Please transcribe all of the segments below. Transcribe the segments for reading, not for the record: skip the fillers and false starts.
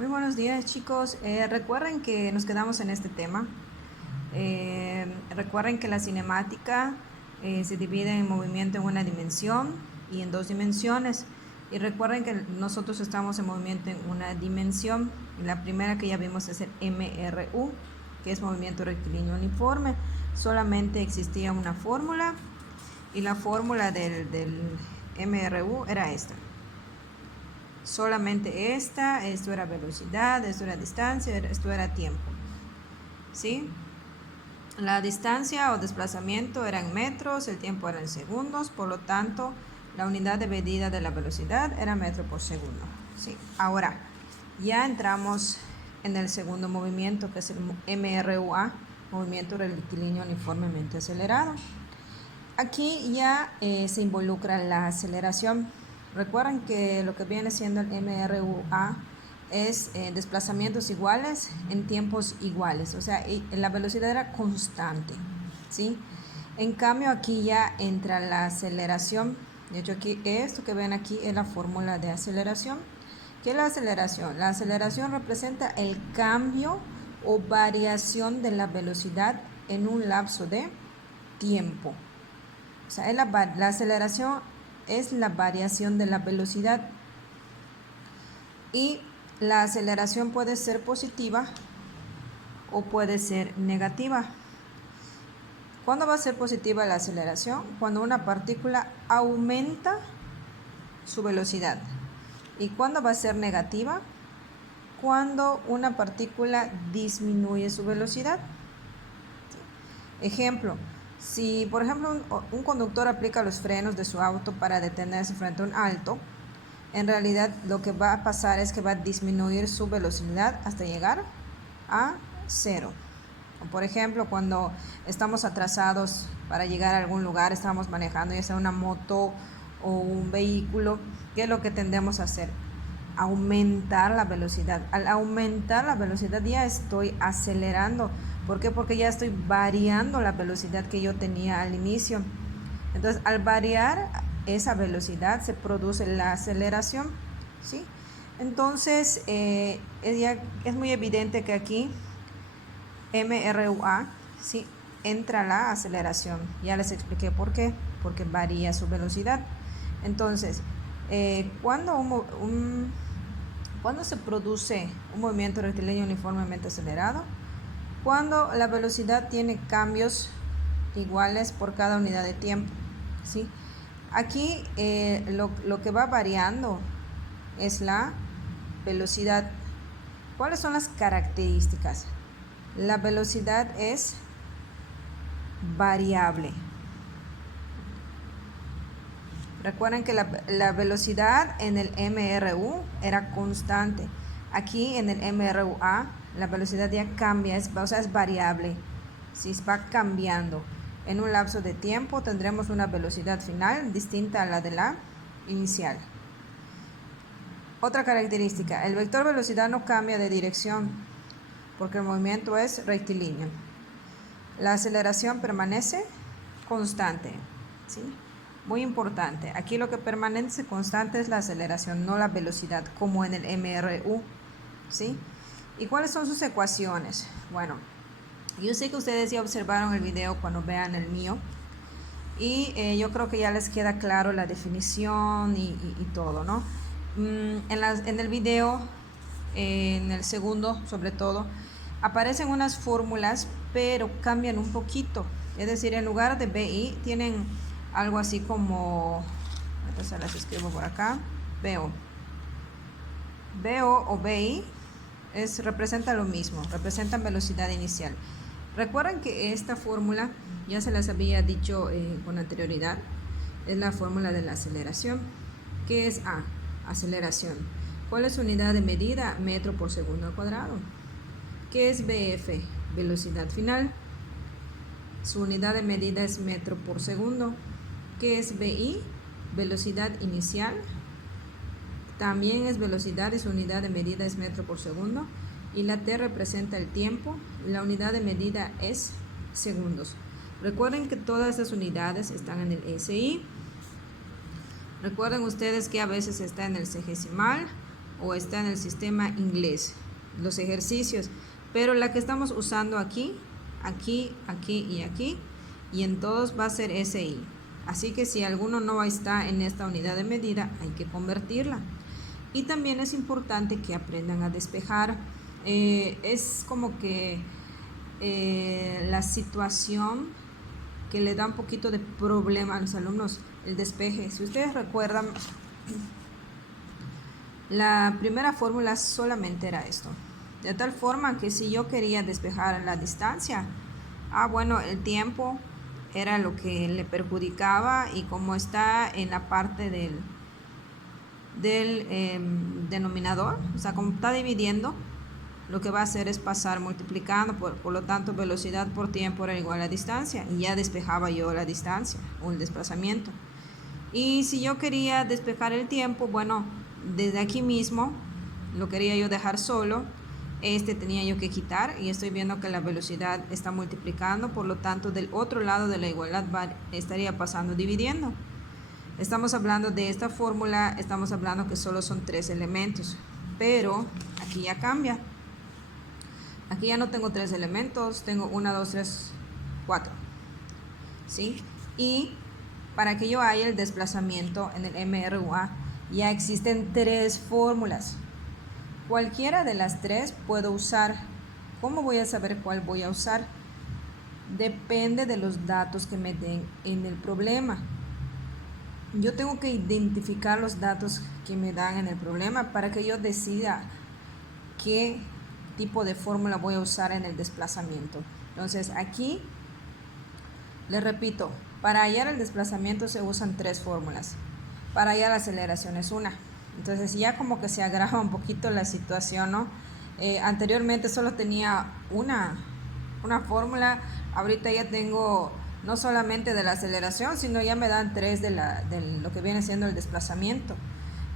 Muy buenos días, chicos. Recuerden que nos quedamos en este tema. Recuerden que la cinemática se divide en movimiento en una dimensión y en dos dimensiones. Y recuerden que nosotros estamos en movimiento en una dimensión. La primera que ya vimos es el MRU, que es movimiento rectilíneo uniforme. Solamente existía una fórmula y la fórmula del MRU era esta. Solamente esto era velocidad, esto era distancia, esto era tiempo, ¿sí? La distancia o desplazamiento era en metros, el tiempo era en segundos, por lo tanto, la unidad de medida de la velocidad era metro por segundo, ¿sí? Ahora, ya entramos en el segundo movimiento, que es el MRUA, movimiento rectilíneo uniformemente acelerado. Aquí ya se involucra la aceleración. Recuerden que lo que viene siendo el MRUA es desplazamientos iguales en tiempos iguales, o sea, la velocidad era constante, ¿sí? En cambio aquí ya entra la aceleración. De hecho aquí esto que ven aquí es la fórmula de aceleración. ¿Qué es la aceleración? La aceleración representa el cambio o variación de la velocidad en un lapso de tiempo. O sea, la aceleración es la variación de la velocidad y la aceleración puede ser positiva o puede ser negativa. ¿Cuándo va a ser positiva la aceleración? Cuando una partícula aumenta su velocidad. ¿Y cuándo va a ser negativa? Cuando una partícula disminuye su velocidad. Ejemplo, si por ejemplo un conductor aplica los frenos de su auto para detenerse frente a un alto, en realidad lo que va a pasar es que va a disminuir su velocidad hasta llegar a cero. O por ejemplo, cuando estamos atrasados para llegar a algún lugar, estamos manejando ya sea una moto o un vehículo, ¿qué es lo que tendemos a hacer? Aumentar la velocidad. Al aumentar la velocidad ya estoy acelerando. ¿Por qué? Porque ya estoy variando la velocidad que yo tenía al inicio. Entonces, al variar esa velocidad se produce la aceleración, ¿sí? Entonces, es muy evidente que aquí MRUA, ¿sí?, entra la aceleración. Ya les expliqué por qué, porque varía su velocidad. Entonces, cuando se produce un movimiento rectilíneo uniformemente acelerado, cuando la velocidad tiene cambios iguales por cada unidad de tiempo, ¿sí? Aquí lo que va variando es la velocidad. ¿Cuáles son las características? La velocidad es variable. Recuerden que la velocidad en el MRU era constante. Aquí en el MRUA la velocidad ya cambia, es variable. Si va cambiando en un lapso de tiempo, tendremos una velocidad final distinta a la de la inicial. Otra característica, el vector velocidad no cambia de dirección porque el movimiento es rectilíneo. La aceleración permanece constante, ¿sí? Muy importante, aquí lo que permanece constante es la aceleración, no la velocidad, como en el MRU, ¿sí? ¿Y cuáles son sus ecuaciones? Bueno, yo sé que ustedes ya observaron el video cuando vean el mío, y yo creo que ya les queda claro la definición y todo, ¿no? En el video, en el segundo sobre todo, aparecen unas fórmulas, pero cambian un poquito. Es decir, en lugar de BI tienen algo así como, entonces las escribo por acá, BO. BO o BI representa lo mismo, representan velocidad inicial. Recuerden que esta fórmula ya se las había dicho con anterioridad, es la fórmula de la aceleración. ¿Qué es A? Aceleración. ¿Cuál es su unidad de medida? Metro por segundo al cuadrado. ¿Qué es BF? Velocidad final. Su unidad de medida es metro por segundo. ¿Qué es BI? Velocidad inicial. También es velocidad y su unidad de medida es metro por segundo. Y la T representa el tiempo. La unidad de medida es segundos. Recuerden que todas esas unidades están en el SI. Recuerden ustedes que a veces está en el sexagesimal o está en el sistema inglés, los ejercicios, pero la que estamos usando aquí, aquí, aquí y aquí, y en todos va a ser SI. Así que si alguno no está en esta unidad de medida, hay que convertirla. Y también es importante que aprendan a despejar. Es como que la situación que le da un poquito de problema a los alumnos, el despeje. Si ustedes recuerdan, la primera fórmula solamente era esto. De tal forma que si yo quería despejar la distancia, bueno, el tiempo era lo que le perjudicaba, y como está en la parte del denominador, o sea, como está dividiendo, lo que va a hacer es pasar multiplicando, por lo tanto velocidad por tiempo era igual a distancia, y ya despejaba yo la distancia o el desplazamiento. Y si yo quería despejar el tiempo, bueno, desde aquí mismo lo quería yo dejar solo, tenía yo que quitar, y estoy viendo que la velocidad está multiplicando, por lo tanto del otro lado de la igualdad estaría pasando dividiendo. Estamos hablando de esta fórmula, estamos hablando que solo son 3 elementos, pero aquí ya cambia. Aquí ya no tengo 3 elementos, tengo 1, 2, 3, 4, ¿sí? Y para que yo haya el desplazamiento en el MRUA, ya existen 3 fórmulas. Cualquiera de las 3 puedo usar. ¿Cómo voy a saber cuál voy a usar? Depende de los datos que me den en el problema. Yo tengo que identificar los datos que me dan en el problema para que yo decida qué tipo de fórmula voy a usar en el desplazamiento. Entonces aquí les repito, para hallar el desplazamiento se usan 3 fórmulas, para hallar la aceleración es una. Entonces ya como que se agrava un poquito la situación, ¿no? Anteriormente solo tenía una fórmula, ahorita ya tengo no solamente de la aceleración, sino ya me dan 3 de lo que viene siendo el desplazamiento.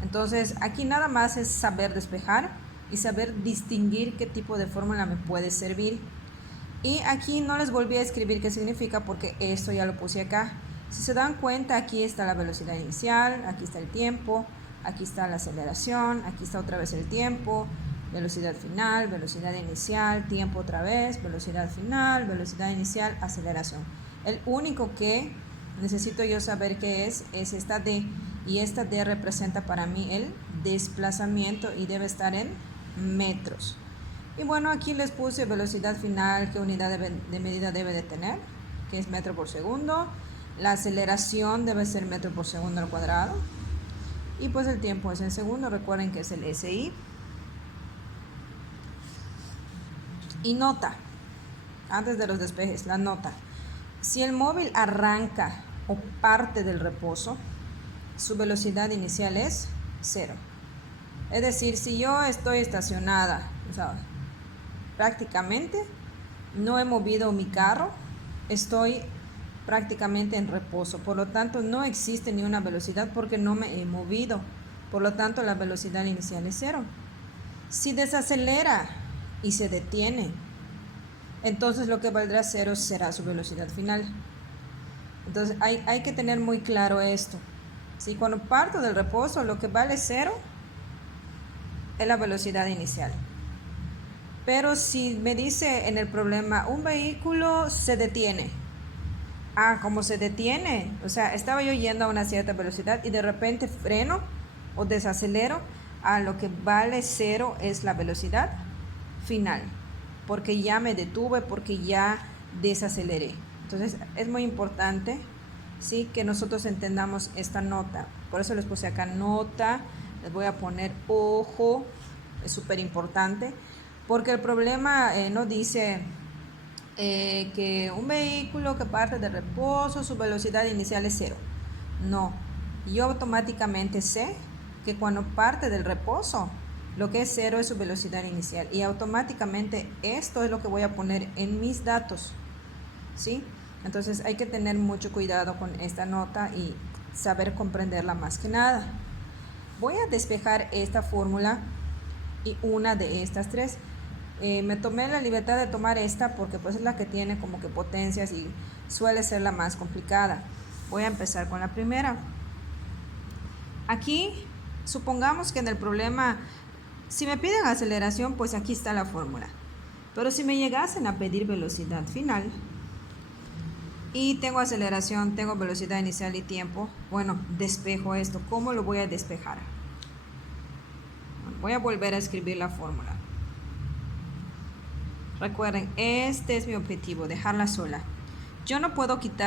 Entonces aquí nada más es saber despejar y saber distinguir qué tipo de fórmula me puede servir. Y aquí no les volví a escribir qué significa, porque esto ya lo puse acá. Si se dan cuenta, aquí está la velocidad inicial, aquí está el tiempo, aquí está la aceleración, aquí está otra vez el tiempo, velocidad final, velocidad inicial, tiempo otra vez, velocidad final, velocidad inicial, aceleración. El único que necesito yo saber qué es esta D, y esta D representa para mí el desplazamiento y debe estar en metros. Y bueno, aquí les puse velocidad final, qué unidad de medida debe de tener, que es metro por segundo. La aceleración debe ser metro por segundo al cuadrado. Y pues el tiempo es en segundo, recuerden que es el SI. Y nota, antes de los despejes, la nota. Si el móvil arranca o parte del reposo, su velocidad inicial es 0. Es decir, si yo estoy estacionada, o sea, prácticamente no he movido mi carro, estoy prácticamente en reposo, por lo tanto no existe ni una velocidad porque no me he movido, por lo tanto la velocidad inicial es 0. Si desacelera y se detiene, entonces lo que valdrá 0 será su velocidad final. Entonces hay que tener muy claro esto. Si cuando parto del reposo lo que vale 0 es la velocidad inicial. Pero si me dice en el problema, un vehículo se detiene. Como se detiene, o sea, estaba yo yendo a una cierta velocidad y de repente freno o desacelero, lo que vale 0 es la velocidad final, porque ya me detuve, porque ya desaceleré. Entonces es muy importante, ¿sí?, que nosotros entendamos esta nota. Por eso les puse acá nota, les voy a poner ojo, es súper importante, porque el problema no dice que un vehículo que parte de reposo, su velocidad inicial es 0. No, yo automáticamente sé que cuando parte del reposo, lo que es 0 es su velocidad inicial, y automáticamente esto es lo que voy a poner en mis datos, ¿sí? Entonces hay que tener mucho cuidado con esta nota y saber comprenderla más que nada. Voy a despejar esta fórmula y una de estas 3. Me tomé la libertad de tomar esta porque pues es la que tiene como que potencias y suele ser la más complicada. Voy a empezar con la primera. Aquí supongamos que en el problema Si me piden aceleración, pues aquí está la fórmula. Pero si me llegasen a pedir velocidad final y tengo aceleración, tengo velocidad inicial y tiempo, bueno, despejo esto. ¿Cómo lo voy a despejar? Bueno, voy a volver a escribir la fórmula. Recuerden, este es mi objetivo, dejarla sola. Yo no puedo quitar